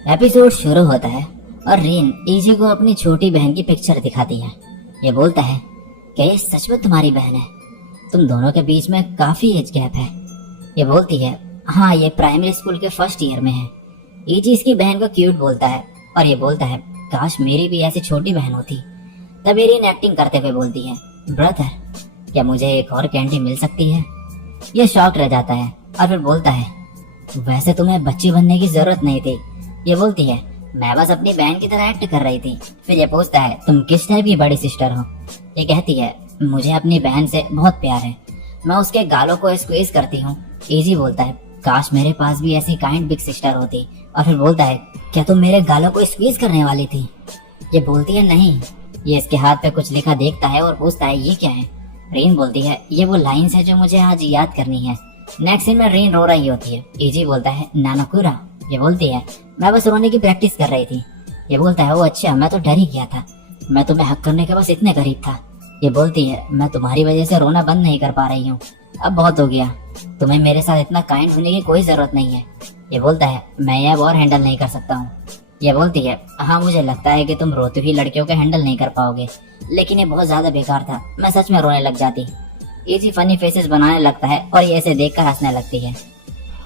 Episode शुरू होता है और रीन इजी को अपनी छोटी बहन की पिक्चर दिखाती है। ये बोलता है क्या ये सच में तुम्हारी बहन है? तुम दोनों के बीच में काफी एज गैप है। ये बोलती है हाँ, ये प्राइमरी स्कूल के फर्स्ट ईयर में है। इजी इसकी बहन को क्यूट बोलता है और ये बोलता है काश मेरी भी ऐसी छोटी बहन होती। तभी रीन एक्टिंग करते हुए बोलती है ब्रदर, क्या मुझे एक और कैंडी मिल सकती है? ये शॉक रह जाता है और फिर बोलता है वैसे तुम्हें बच्ची बनने की जरूरत नहीं थी। ये बोलती है मैं बस अपनी बहन की तरह एक्ट कर रही थी। फिर ये पूछता है तुम किस टाइप की बड़ी सिस्टर हो? ये कहती है मुझे अपनी बहन से बहुत प्यार है, मैं उसके गालों को स्क्वीज करती हूँ। इजी बोलता है काश मेरे पास भी ऐसी काइंड बिग सिस्टर होती। और फिर बोलता है क्या तुम मेरे गालों को स्क्वीज करने वाली थी? ये बोलती है नहीं। ये इसके हाथ पे कुछ लिखा देखता है और पूछता है ये क्या है? रीन बोलती है ये वो लाइन्स है जो मुझे आज याद करनी है। नेक्स्ट सीन में रीन रो रही होती है। इजी बोलता है नानाकुरा। ये बोलती है मैं बस रोने की प्रैक्टिस कर रही थी। ये बोलता है वो अच्छा, मैं तो डर ही गया था, मैं तुम्हें हक करने के बस इतने करीब था। ये बोलती है मैं तुम्हारी वजह से रोना बंद नहीं कर पा रही हूँ, अब बहुत हो गया, तुम्हें मेरे साथ इतना काइंड होने की कोई जरूरत नहीं है। ये बोलता है मैं ये अब और हैंडल नहीं कर सकता हूँ। ये बोलती है हाँ, मुझे लगता है कि तुम रोती हुई लड़कियों को हैंडल नहीं कर पाओगे, लेकिन ये बहुत ज्यादा बेकार था, मैं सच में रोने लग जाती। इजी फनी फेसेस बनाने लगता है और ये इसे देखकर हंसने लगती है।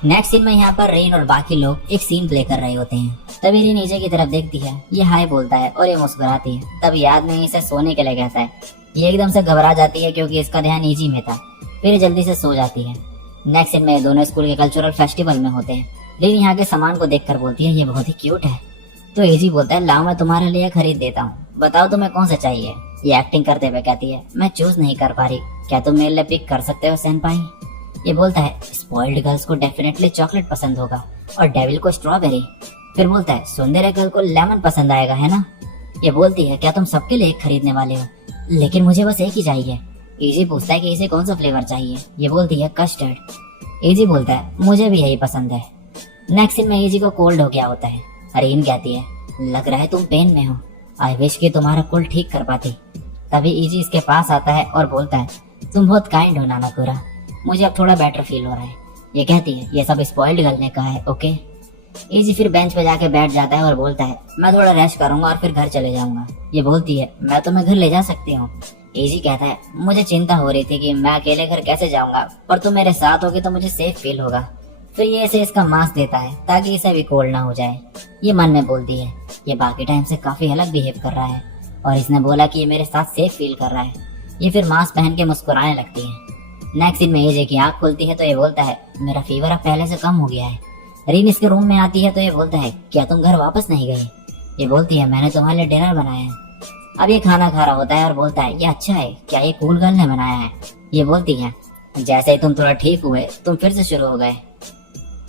नेक्स्ट सीन में यहाँ पर रीन और बाकी लोग एक सीन प्ले कर रहे होते हैं। तभी रीन नीचे की तरफ देखती है, ये हाय बोलता है और ये मुस्कुराती है। तब याद में इसे सोने के लिए कहता है। ये एकदम से घबरा जाती है क्योंकि इसका ध्यान इजी में था। फिर जल्दी से सो जाती है। नेक्स्ट सीन में दोनों स्कूल के कल्चरल फेस्टिवल में होते हैं। रीन यहाँ के सामान को देखकर बोलती है ये बहुत ही क्यूट है। तो इजी बोलता है लाओ मैं तुम्हारे लिए खरीद देता हूँ, बताओ तुम्हें कौन सा चाहिए? ये एक्टिंग करते हुए कहती है मैं चूज नहीं कर पा रही, क्या तुम मेरे लिए पिक कर सकते हो सेनपाई? ये बोलता है स्पॉइल्ड गर्ल्स को डेफिनेटली चॉकलेट पसंद होगा और डेविल को स्ट्रॉबेरी। फिर बोलता है सुंदर गर्ल को लेमन पसंद आएगा, है ना? ये बोलती है क्या तुम सबके लिए एक खरीदने वाले हो? लेकिन मुझे बस एक ही चाहिए। इजी पूछता है कि इसे कौन सा फ्लेवर चाहिए? ये बोलती है कस्टर्ड। इजी बोलता है मुझे भी यही पसंद है। नेक्स्ट सीन में इजी को कोल्ड हो गया होता है। रीन कहती है लग रहा है तुम पेन में हो, आई विश कि तुम्हारा कोल्ड ठीक कर पाती। तभी इजी इसके पास आता है और बोलता है तुम बहुत काइंड हो नानाकुरा, मुझे अब थोड़ा बेटर फील हो रहा है। ये कहती है ये सब स्पॉइल्ड गर्ल ने कहा है, ओके। इजी फिर बेंच पे जाके बैठ जाता है और बोलता है मैं थोड़ा रेस्ट करूंगा और फिर घर चले जाऊंगा। ये बोलती है मैं तुम्हें घर ले जा सकती हूँ। इजी कहता है मुझे चिंता हो रही थी कि मैं अकेले घर कैसे जाऊंगा, पर तुम मेरे साथ होगी तो मुझे सेफ फील होगा। फिर ये इसे इसका मास्क देता है ताकि इसे भी कोल्ड ना हो जाए। ये मन में बोलती है ये बाकी टाइम से काफी अलग बिहेव कर रहा है और इसने बोला कि ये मेरे साथ सेफ फील कर रहा है। ये फिर मास्क पहन के मुस्कुराने लगती है। नेक्स्ट सीन में एजे की आंख खुलती है तो ये बोलता है मेरा फीवर अब पहले से कम हो गया है। रीन इसके रूम में आती है तो ये बोलता है क्या तुम घर वापस नहीं गई? ये बोलती है मैंने तुम्हारे लिए डिनर बनाया है। अब ये खाना खा रहा होता है और बोलता है ये अच्छा है, क्या ये कूल गर्ल ने बनाया है? ये बोलती है जैसे ही तुम थोड़ा ठीक हुए तुम फिर से शुरू हो गए।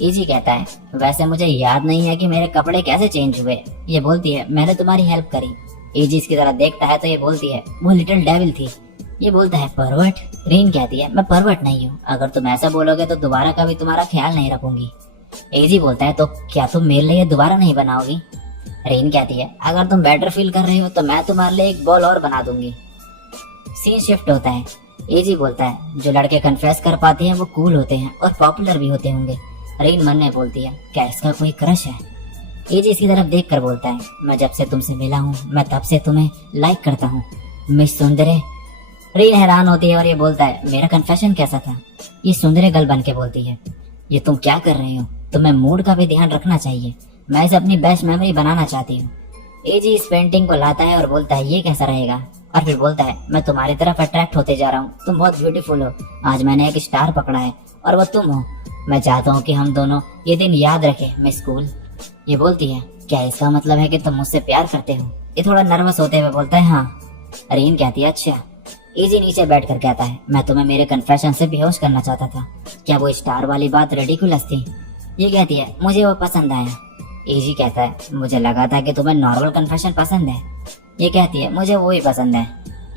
इजी कहता है वैसे मुझे याद नहीं है कि मेरे कपड़े कैसे चेंज हुए। ये बोलती है मैंने तुम्हारी हेल्प करी। इजी इसकी तरफ देखता है तो ये बोलती है वो लिटिल डेविल थी। ये बोलता है परवर्ट। रीन कहती है मैं परवर्ट नहीं हूँ, अगर तुम ऐसा बोलोगे तो दोबारा कभी तुम्हारा ख्याल नहीं रखूंगी। इजी बोलता है तो क्या तुम मेरे लिए दोबारा नहीं बनाओगी? रीन कहती है अगर तुम बेटर फील कर रही हो तो मैं तुम्हारे लिए एक बॉल और बना दूंगी। सीन शिफ्ट होता है। इजी बोलता है जो लड़के कन्फेस कर पाते हैं वो कूल होते हैं और पॉपुलर भी होते होंगे। रीन मन में बोलती है क्या इसका कोई क्रश है? इजी इसकी तरफ देख कर बोलता है मैं जब से तुमसे मिला हूँ मैं तब से तुम्हें लाइक करता हूँ मिस सुंदरे। रीन हैरान होती है और ये बोलता है मेरा कन्फेशन कैसा था? ये सुंदरे गर्ल बन के बोलती है ये तुम क्या कर रही हो, तुम्हें मूड का भी ध्यान रखना चाहिए, मैं इसे अपनी बेस्ट मेमोरी बनाना चाहती हूँ। एजी इस पेंटिंग को लाता है और बोलता है ये कैसा रहेगा? और फिर बोलता है मैं तुम्हारी तरफ अट्रैक्ट होते जा रहा हूँ, तुम बहुत ब्यूटीफुल हो, आज मैंने एक स्टार पकड़ा है और वो तुम हो। मैं चाहता हूँ कि हम दोनों ये दिन याद रखें मिस कूल। ये बोलती है क्या इसका मतलब है कि तुम मुझसे प्यार करते हो? ये थोड़ा नर्वस होते हुए बोलता है हाँ। रीन कहती है अच्छा। इजी नीचे बैठ कर कहता है मैं तुम्हें मेरे कन्फेशन से बेहोश करना चाहता था, क्या वो स्टार वाली बात रेडिकुलस थी? ये कहती है मुझे वो पसंद आया। इजी कहता है मुझे लगा था कि तुम्हें नॉर्मल कन्फेशन पसंद है। ये कहती है मुझे वो ही पसंद है।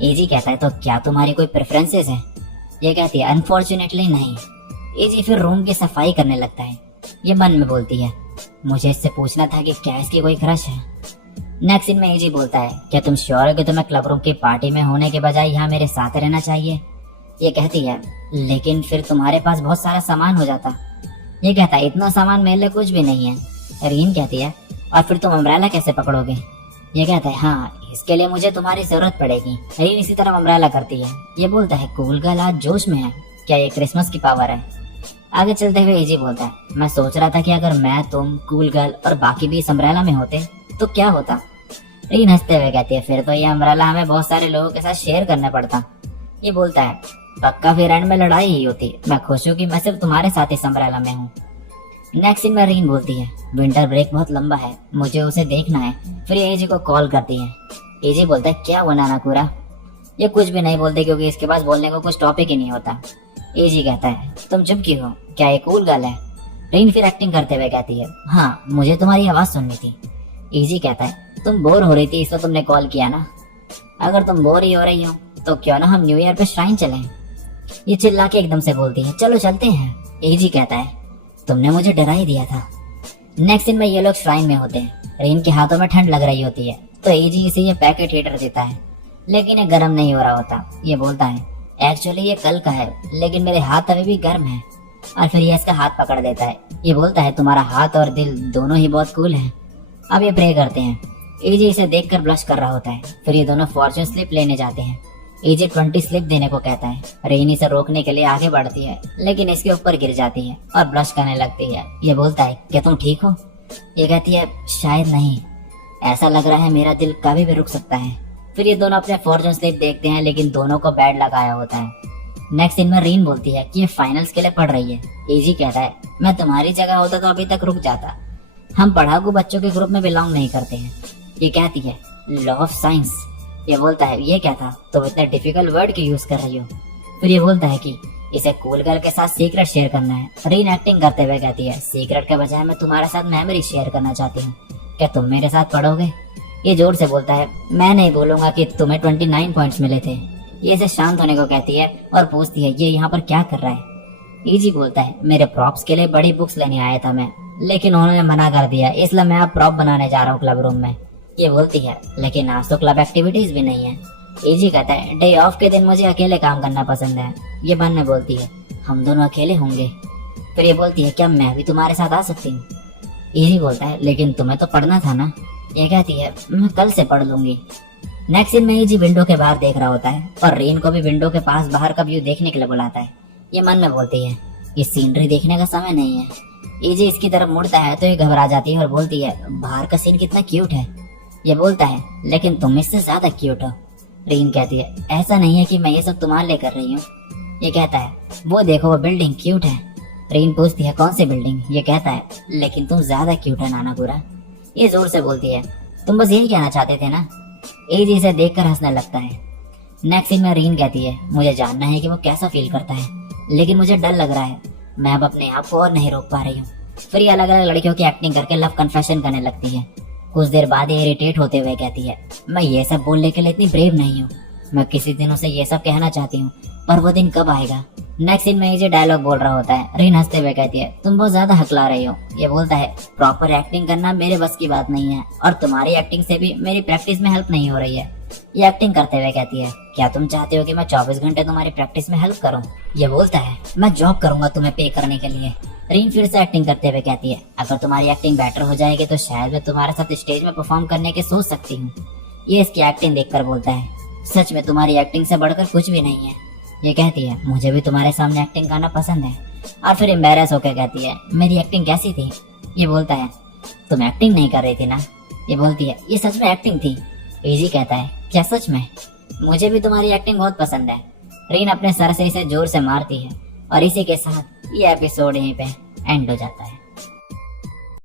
इजी कहता है तो क्या तुम्हारी कोई प्रेफरेंसेस है? ये कहती है अनफॉर्चुनेटली नहीं। इजी फिर रूम की सफाई करने लगता है। ये मन में बोलती है मुझे इससे पूछना था कि क्या इसकी कोई क्रश है। नेक्स्ट सीन में इजी बोलता है क्या तुम श्योर हो कि तुम्हें क्लब रूम की पार्टी में होने के बजाय यहाँ मेरे साथ रहना चाहिए? ये कहती है लेकिन फिर तुम्हारे पास बहुत सारा सामान हो जाता। ये कहता है इतना सामान मेरे लिए कुछ भी नहीं है। रीन कहती है और फिर तुम अम्ब्रेला कैसे पकड़ोगे? ये कहता है हाँ, इसके लिए मुझे तुम्हारी जरूरत पड़ेगी। रीन इसी तरह अम्ब्रेला करती है। ये बोलता है कूल गर्ल आज जोश में है, क्या ये क्रिसमस की पावर है? आगे चलते हुए इजी बोलता है मैं सोच रहा था कि अगर मैं, तुम, कूल गर्ल और बाकी भी इस अम्ब्रेला में होते तो क्या होता? रीन हंसते हुए कहती है फिर तो ये अम्ब्रेला हमें बहुत सारे लोगों के साथ शेयर करना पड़ता। ये बोलता है पक्का फिर एंड में लड़ाई ही होती। मैं खुश हूँ कि मैं सिर्फ तुम्हारे साथ इस अम्ब्रेला में हूँ। नेक्स्ट सीन में रीन बोलती है विंटर ब्रेक बहुत लंबा है, मुझे उसे देखना है। फिर ये एजी को कॉल करती है। एजी बोलता है क्या हुआ नानाकुरा? ये कुछ भी नहीं बोलते क्योंकि इसके पास बोलने को कुछ टॉपिक ही नहीं होता। एजी कहता है तुम चुप क्यों हो, क्या ये कूल गर्ल है? रीन फिर एक्टिंग करते हुए कहती है हाँ, मुझे तुम्हारी आवाज सुननी थी। एजी कहता है तुम बोर हो रही थी इसलिए तुमने कॉल किया ना? अगर तुम बोर ही हो रही हो तो क्यों ना हम न्यू ईयर पे श्राइन चलें। ये चिल्ला के एकदम से बोलती है चलो चलते हैं। एजी कहता है तुमने मुझे डरा ही दिया था। नेक्स्ट दिन में ये लोग श्राइन में होते हैं। रीन के हाथों में ठंड लग रही होती है तो एजी इसे ये पैकेट हीटर देता है, लेकिन ये गर्म नहीं हो रहा होता। ये बोलता है एक्चुअली ये कल का है लेकिन मेरे हाथ अभी भी गर्म है। और फिर ये इसका हाथ पकड़ देता है। ये बोलता है तुम्हारा हाथ और दिल दोनों ही बहुत कूल है। अब ये प्रे करते हैं। एजी इसे देखकर ब्लश कर रहा होता है। फिर ये दोनों फॉर्चून स्लिप लेने जाते हैं। एजी 20 स्लिप देने को कहता है। रेन इसे रोकने के लिए आगे बढ़ती है लेकिन इसके ऊपर गिर जाती है और ब्लश करने लगती है। ये बोलता है क्या तुम ठीक हो? ये कहती है शायद नहीं, ऐसा लग रहा है मेरा दिल कभी भी रुक सकता है। फिर ये दोनों अपने फॉर्चून स्लिप देखते हैं लेकिन दोनों को बैड लगाया होता है। नेक्स्ट सीन में रीन बोलती है कि ये फाइनल्स के लिए पढ़ रही है। एजी कहता है मैं तुम्हारी जगह होता तो अभी तक रुक जाता। हम पढ़ाकू बच्चों के ग्रुप में बिलोंग नहीं करते हैं। ये कहती है लॉ ऑफ साइंस। ये बोलता है ये क्या था, तुम इतने डिफिकल्ट वर्ड क्यों यूज कर रही हो? फिर ये बोलता है कि इसे कूल गर्ल के साथ सीक्रेट शेयर करना है। रीन एक्टिंग करते हुए कहती है सीक्रेट के बजाय मैं तुम्हारे साथ मेमोरी शेयर करना चाहती हूँ, क्या तुम मेरे साथ पढ़ोगे? ये जोर से बोलता है मैं नहीं बोलूंगा कि तुम्हें 29 पॉइंट्स मिले थे। ये इसे शांत होने को कहती है और पूछती है ये यहाँ पर क्या कर रहा है? इजी बोलता है मेरे प्रॉप्स के लिए बड़ी बुक्स लेने आया था मैं, लेकिन उन्होंने मना कर दिया इसलिए मैं अब प्रॉप बनाने जा रहा हूँ क्लब रूम में। ये बोलती है लेकिन आज तो क्लब एक्टिविटीज भी नहीं है। इजी कहता है डे ऑफ के दिन मुझे अकेले काम करना पसंद है। ये बनने बोलती है हम दोनों अकेले होंगे। फिर ये बोलती है क्या मैं भी तुम्हारे साथ आ सकती हूँ? इजी बोलता है लेकिन तुम्हें तो पढ़ना था ना। ये कहती है मैं कल से पढ़ लूंगी। नेक्स्ट सीन में इजी विंडो के बाहर देख रहा होता है और रेन को भी विंडो के पास बाहर का व्यू देखने के लिए बुलाता है। ये मन में बोलती है ये सीनरी देखने का समय नहीं है। इजी इसकी तरफ मुड़ता है तो ये घबरा जाती है और बोलती है बाहर का सीन कितना क्यूट है। ये बोलता है लेकिन तुम इससे ज्यादा क्यूट हो। रीन कहती है ऐसा नहीं है कि मैं ये सब तुम्हारे लिए कर रही हूँ। ये कहता है वो देखो वो बिल्डिंग क्यूट है। रीन पूछती है कौन सी बिल्डिंग? ये कहता है लेकिन तुम ज्यादा क्यूट है नानाकुरा। ये जोर से बोलती है तुम बस यही कहना चाहते थे ना। एजी इसे देखकर हंसने लगता है। नेक्स्ट सीन में रीन कहती है मुझे जानना है कि वो कैसा फील करता है, लेकिन मुझे डर लग रहा है, मैं अब अपने आप को और नहीं रोक पा रही हूँ। फिर ये अलग अलग लड़कियों की एक्टिंग करके लव कन्फेशन करने लगती है। कुछ देर बाद ये इरिटेट होते हुए कहती है मैं ये सब बोलने के लिए इतनी ब्रेव नहीं हूँ, मैं किसी दिन उसे ये सब कहना चाहती हूँ, पर वो दिन कब आएगा? नेक्स्ट सीन में ये डायलॉग बोल रहा होता है। रीन हंसते हुए कहती है तुम बहुत ज्यादा हकला रही हो। ये बोलता है प्रॉपर एक्टिंग करना मेरे बस की बात नहीं है और तुम्हारी एक्टिंग से भी मेरी प्रैक्टिस में हेल्प नहीं हो रही है। ये एक्टिंग करते हुए कहती है क्या तुम चाहते हो कि मैं 24 घंटे तुम्हारी प्रैक्टिस में हेल्प करूं? ये बोलता है मैं जॉब करूंगा तुम्हें पे करने के लिए। रीन फिर से एक्टिंग करते हुए कहती है अगर तुम्हारी एक्टिंग बेटर हो जाएगी तो शायद मैं तुम्हारे साथ स्टेज में परफॉर्म करने के सोच सकती हूँ। ये इसकी एक्टिंग देखकर बोलता है सच में तुम्हारी एक्टिंग से बढ़कर कुछ भी नहीं है। ये कहती है मुझे भी तुम्हारे सामने एक्टिंग करना पसंद है। और फिर एम्बेरस होकर कहती है मेरी एक्टिंग कैसी थी? ये बोलता है तुम एक्टिंग नहीं कर रही थी ना। ये बोलती है ये सच में एक्टिंग थी। इजी कहता है क्या सच में? मुझे भी तुम्हारी एक्टिंग बहुत पसंद है। रीन अपने सर से इसे जोर से मारती है और इसी के साथ ये एपिसोड यहीं पे एंड हो जाता है।